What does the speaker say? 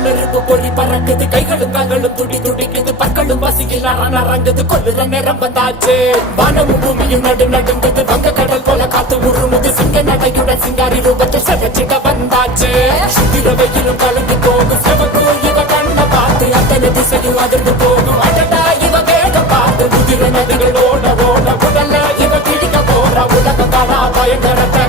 நெருப்பு பொறி பறக்குது, கைகளும் கால்களும் துடி துடிக்குது, பற்களும் பசியில் அரங்குது, கொல்லுற நேரம் வந்தாச்சு. வானமும் பூமியும் நடுங்குது, வங்க கடல் போல காத்து உருமுது, சிங்க நடையுடன் சிங்காரி ரூபத்தில் செவச்சிட வந்தாச்சு. சுத்திரவையிலும் கலந்து போகும் செவக்கு இவ கண்ண பார்த்து அத்தனை திசையும் அதிர்ந்து போகும். அடடா இவ வேகம் பார்த்து உதிர நதிகள் ஓட ஓட உடல்ல இவ கிழிக்க போற உலக காணா பயங்கரத்தை